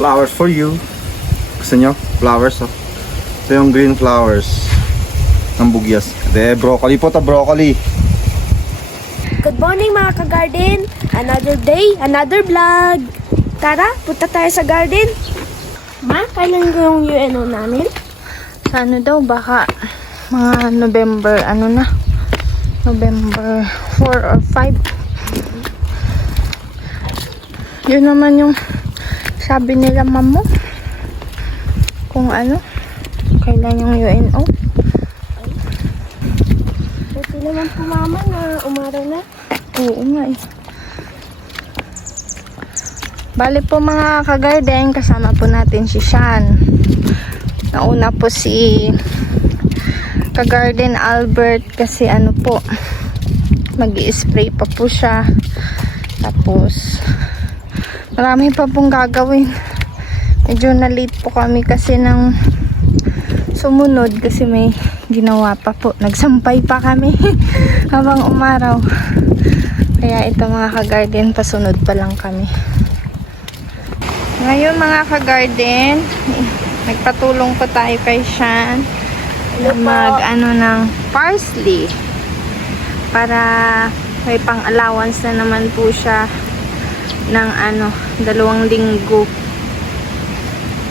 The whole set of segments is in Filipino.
flowers for you. Gusto nyo? Flowers, oh. Ito yung green flowers ng bugyas. De, broccoli po to, broccoli. Good morning mga ka-garden. Another day, another vlog. Tara, punta tayo sa garden. Ma, kailan yung UNO namin? Sa ano daw, baka mga November, ano na? November 4 or 5. Yun naman yung sabi nila mamo. Kung ano, kailan yung UNO. Buti naman po mama na umaraw na. Oo nga eh. Bali po mga ka-garden, kasama po natin si Sean. Nauna po si ka-garden Albert kasi ano po, mag-i-spray pa po siya. Tapos marami pa pong gagawin. Medyo na-late po kami kasi ng sumunod kasi may ginawa pa po. Nagsampay pa kami habang umaraw. Kaya ito mga ka-garden, pasunod pa lang kami. Ngayon mga ka-garden, nagpatulong po tayo kay Sean na mag-ano ng parsley para may pang-allowance na naman po siya ng 2 linggo.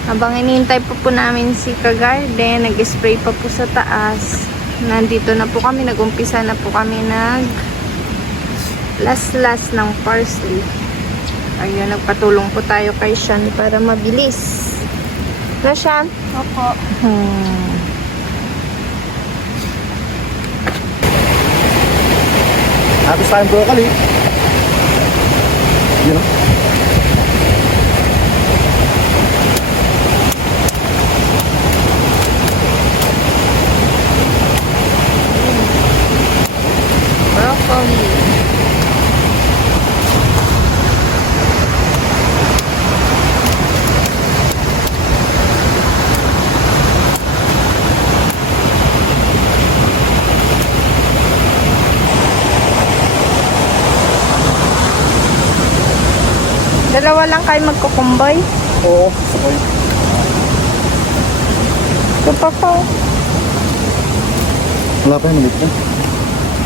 Habang inintay po namin si ka-garden, nag-spray pa po sa taas. Nandito na po kami, nag-umpisa na po kami last ng parsley. Ayun, nagpatulong po tayo kay Sean para mabilis. Na, Sean? Opo. Tapos tayong broccoli. Yun, oh. Broccoli. Dalawa lang kayo magkukumboy. Oo, sabay. Ito pa po. Wala pa yung malit na.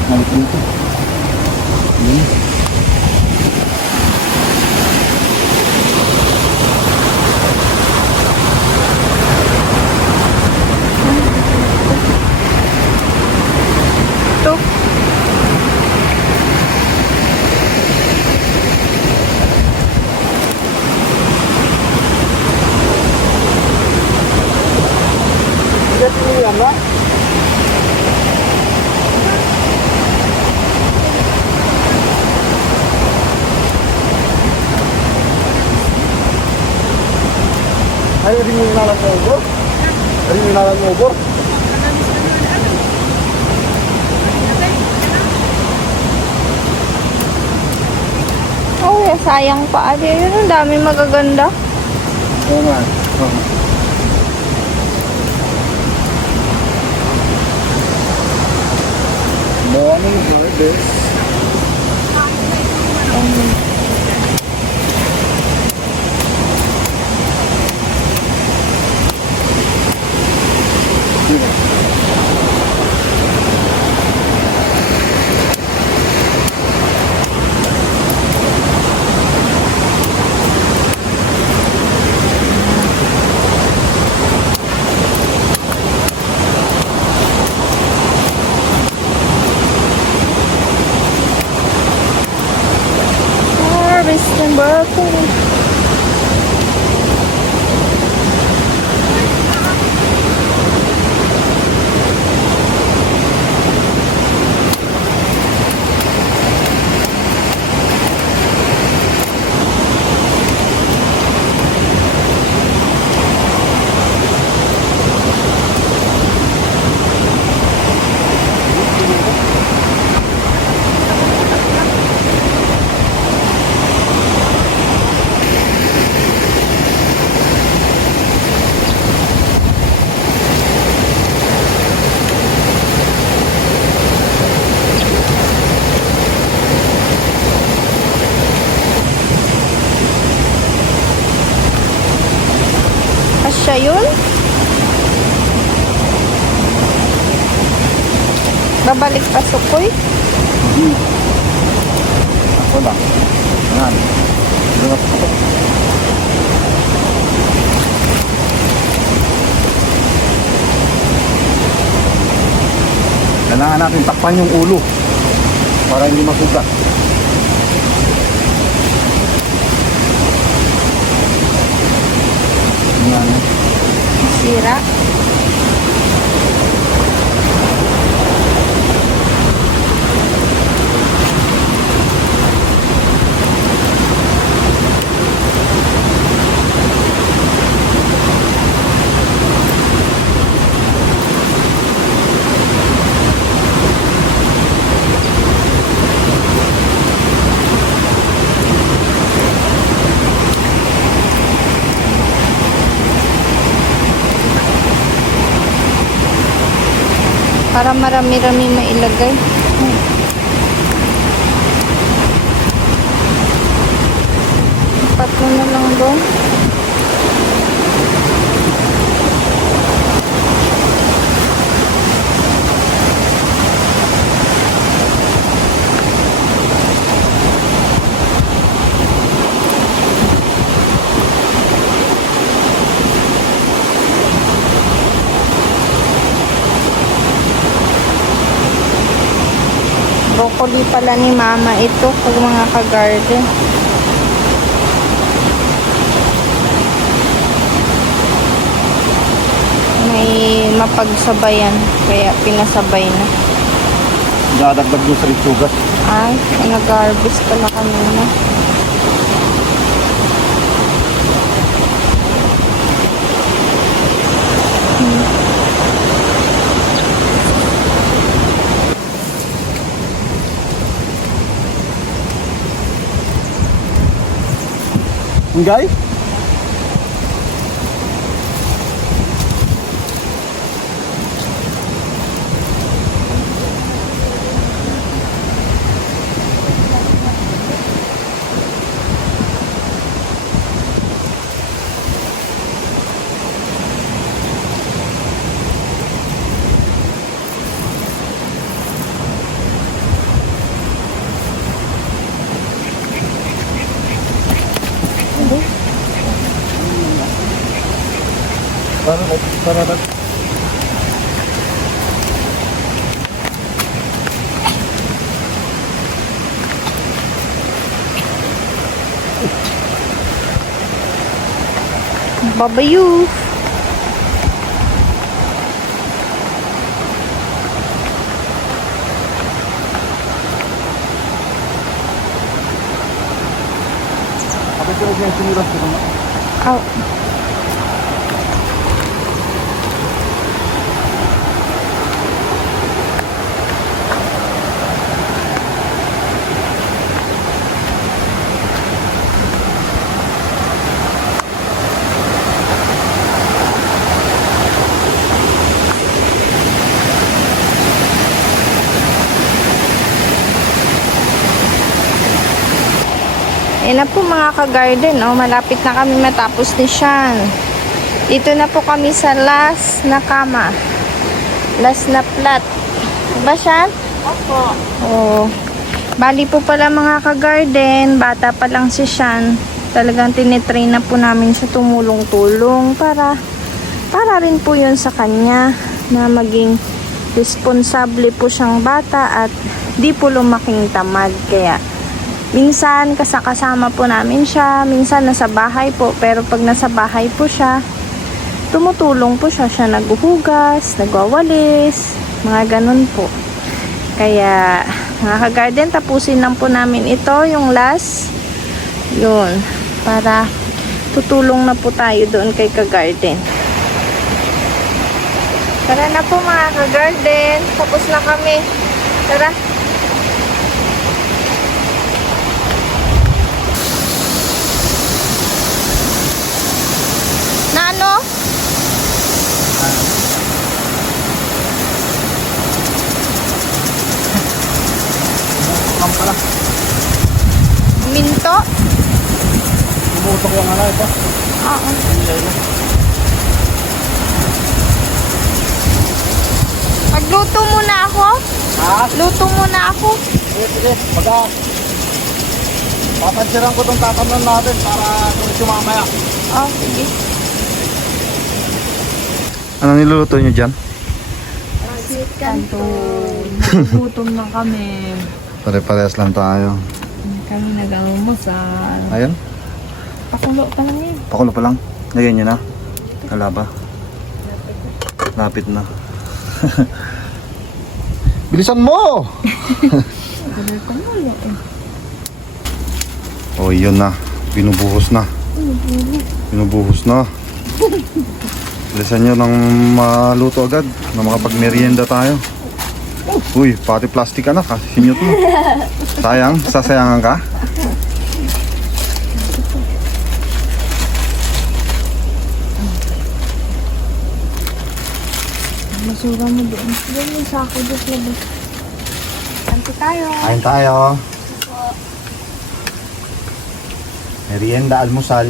Malit na ito. Yun. Ito. Get mo yan, ba? Ay, rin yung inalang mo ubor? Rin yung inalang mo ubor? Oh, sayang pa. Adi, yun ang dami magaganda. Oo nga. Oo. Morning harvest. siya yun? Babalik pa Sukoy? Ako lang. Yan. Lunok ako. Kailangan natin takpan yung ulo para hindi masugat. Yan. Sira. Para marami-rami mailagay. Ipat mo na lang doon. Broccoli pala ni mama ito pag mga ka-garden. May mapagsabayan kaya pinasabay na. Dadagdag yung sa litsugat. Ay, nag-harvest pala kanina. Ngay? Para. Babayu. Apa sih yang sinilas ko naman? Aw. Ayan na po mga ka-garden, oh, malapit na kami matapos ni Sean. Dito na po kami sa last na kama. Last na plat. Diba, Sean? Opo. Oh. Bali po pala mga ka-garden, bata pa lang si Sean. Talagang tinitrain na po namin sa tumulong-tulong para rin po yun sa kanya na maging responsable po siyang bata at di po lumaking tamad. Kaya minsan kasama po namin siya, minsan nasa bahay po, pero pag nasa bahay po siya, tumutulong po siya, naghuhugas, nagwawalis, mga ganun po. Kaya mga ka-garden, tapusin lang po namin ito, yung last, yun, para tutulong na po tayo doon kay ka-garden. Tara na po mga ka-garden, tapos na kami. Tara. Na ano? Pala. Minto? Tumutok yung ano ito. Oo. Ha? Luto muna ako. Sige, sige. Papansiran ko tong tatamnan natin para tuloy mamaya. Oh, sige. Anong niluluto nyo dyan? Kanton. Nagugutom na kami. Pare-parehas lang tayo. Kami nag-almusal. Ayun, Pakulo pa lang eh. pakulo pa lang. Lagyan nyo na. Wala ba? Lapit na. Bilisan mo! Oh, yun na. Binubuhos na. Binubuhos na. Bilisan nyo nang maluto agad. Na makapag-merienda tayo. Uy, pati plastic ka na. Kasi sinyot mo. Sayang, sasayangan ka. Masura mo doon. Doon yung sako doon sa labas. Kanto tayo. Kain tayo. Merienda, almusal.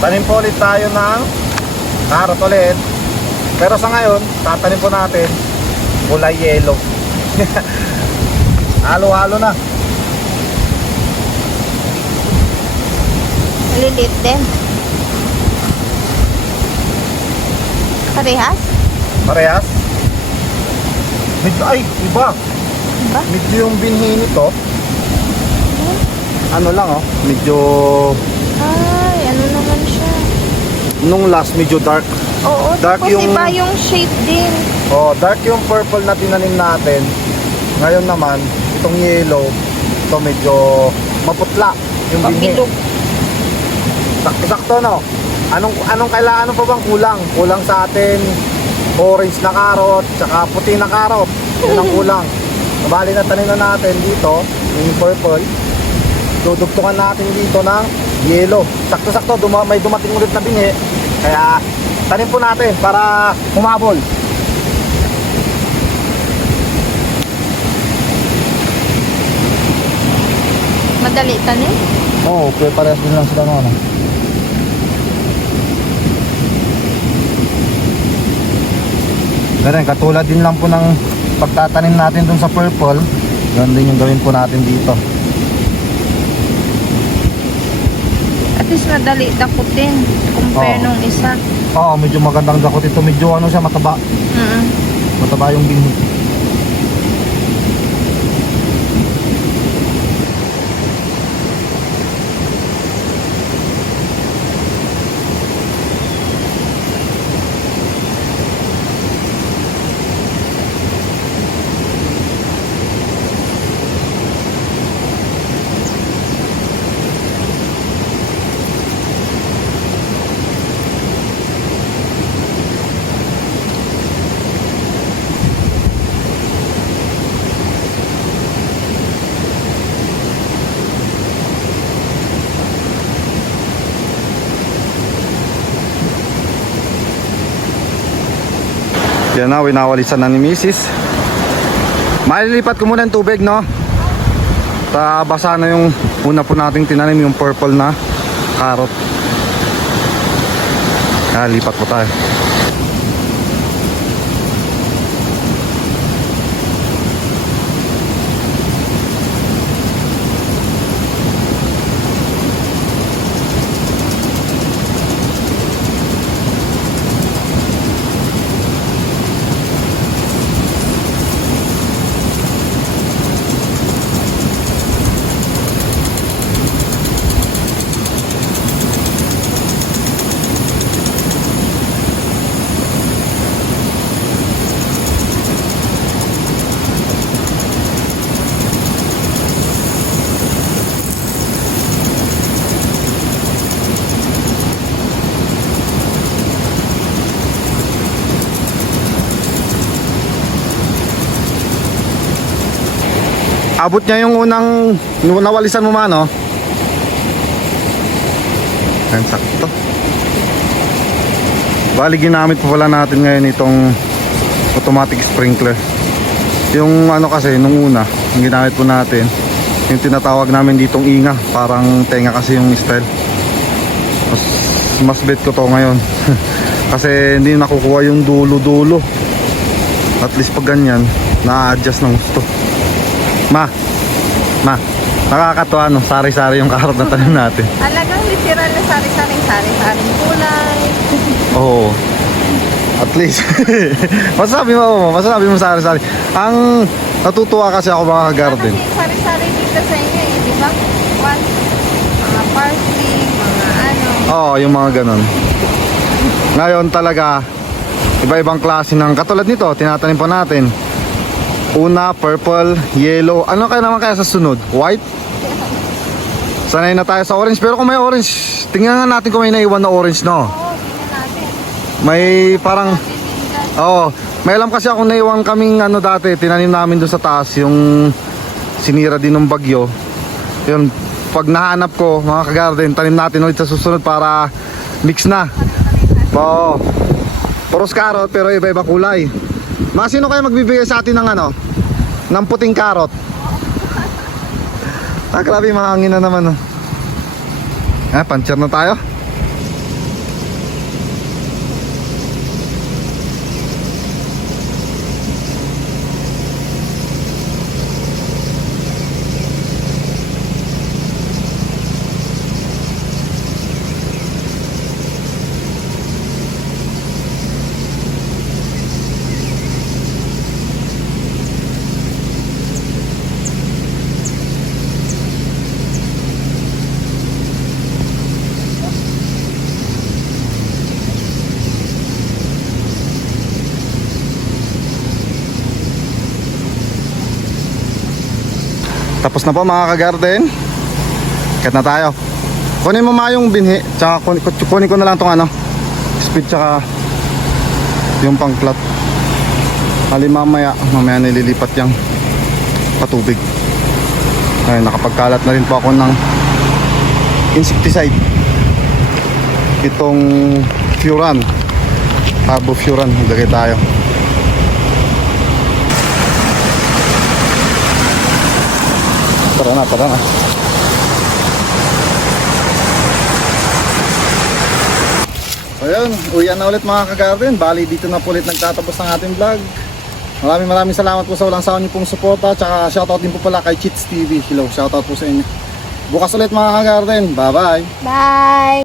Tanim po ulit tayo ng carrot ulit. Pero sa ngayon, tatanim po natin kulay yellow. Halo-halo na. Maliliit din. Parehas? Parehas. Medyo, ay, iba. Diba? Medyo yung binhi nito. Ano lang oh, medyo Ay, ano naman siya? nung last medyo dark. Oo, Dark tapos yung- iba yung shape din. Oh, dark yung purple na tinanim natin. Ngayon naman, itong yellow, ito medyo maputla yung binhi. Pabilog. Sakto-sakto no. Anong kailangan, ano pa bang kulang? Kulang sa atin orange na carrot, tsaka puti na carrot. Yun ang kulang. Bali na tanim na natin dito, yung purple. Dudugtungan natin dito ng yellow. Sakto-sakto, may dumating ulit na binhi. Kaya tanim po natin para humabol. Madali tanim. Oo, okay, parehas din lang sila noon. Ganun, katulad din lang po ng pagtatanim natin dun sa purple. Ganun din yung gawin po natin dito. At least madali dakutin compare Oo. nung isa. Oo, medyo magandang dakot ito. Medyo ano siya, mataba. Mataba yung binhi. Yan na, winawalisan na ni Mrs. Malilipat ko muna ng tubig, no? Basa na yung una po nating tinanim, yung purple na carrot. Kaya lipat po tayo. Abot niya yung unang nawalisan mo man, no? Ayan, sakto. Bali ginamit po pala natin ngayon itong automatic sprinkler. Yung ano kasi nung una, yung ginamit po natin, yung tinatawag namin ditong inga, parang tenga kasi yung style. Mas bet ko to ngayon. Kasi hindi nakukuha yung dulo-dulo. At least pag ganyan, na-adjust ng gusto. Ma, nakakatuwa no, sari-sari yung karot na tanim natin. Talagang literal na sari-saring kulay. Oo. At least. Masasabi mo sari-sari. Ang natutuwa kasi ako mga garden. Kasi sari-sari dito sa inyo eh, di ba? Mga parsley, mga ano. Oo, yung mga ganun. Ngayon talaga, iba-ibang klase ng katulad nito, tinatanim po natin. Una, purple, yellow. Ano kaya naman kaya sa sunod? White? Sanay na tayo sa orange. Pero kung may orange, tingnan nga natin kung may naiwan na orange, no? Oo, tingnan natin. May parang... Oo, may alam kasi akong naiwan kaming ano dati, tinanim namin doon sa taas, yung sinira din ng bagyo. Yun, pag nahanap ko, mga ka-garden, tanim natin ulit sa susunod para mix na. Oo. Puros karot pero iba-iba kulay. Mga sino kaya magbibigay sa atin ng ano? Ng puting karot? Grabe, mahangin na naman. Puncher na tayo. Tapos na po mga ka-garden. Kat na tayo. Kunin mo ma yung binhi, tsaka kunin ko na lang tong ano, speed tsaka yung pang plot. Hali mamaya nililipat yung patubig. Ay, nakapagkalat na rin po ako ng insecticide. Itong Furan, Carbo Furan, maglagay tayo. Tara na. So yun, uwian na ulit mga ka-garden. Bali dito na po ulit nagtatapos ng ating vlog. Maraming salamat po sa walang sawa niyo pong suporta. Tsaka shoutout din po pala kay Cheats TV. Hello, shoutout po sa inyo. Bukas ulit mga ka-garden. Bye bye. Bye!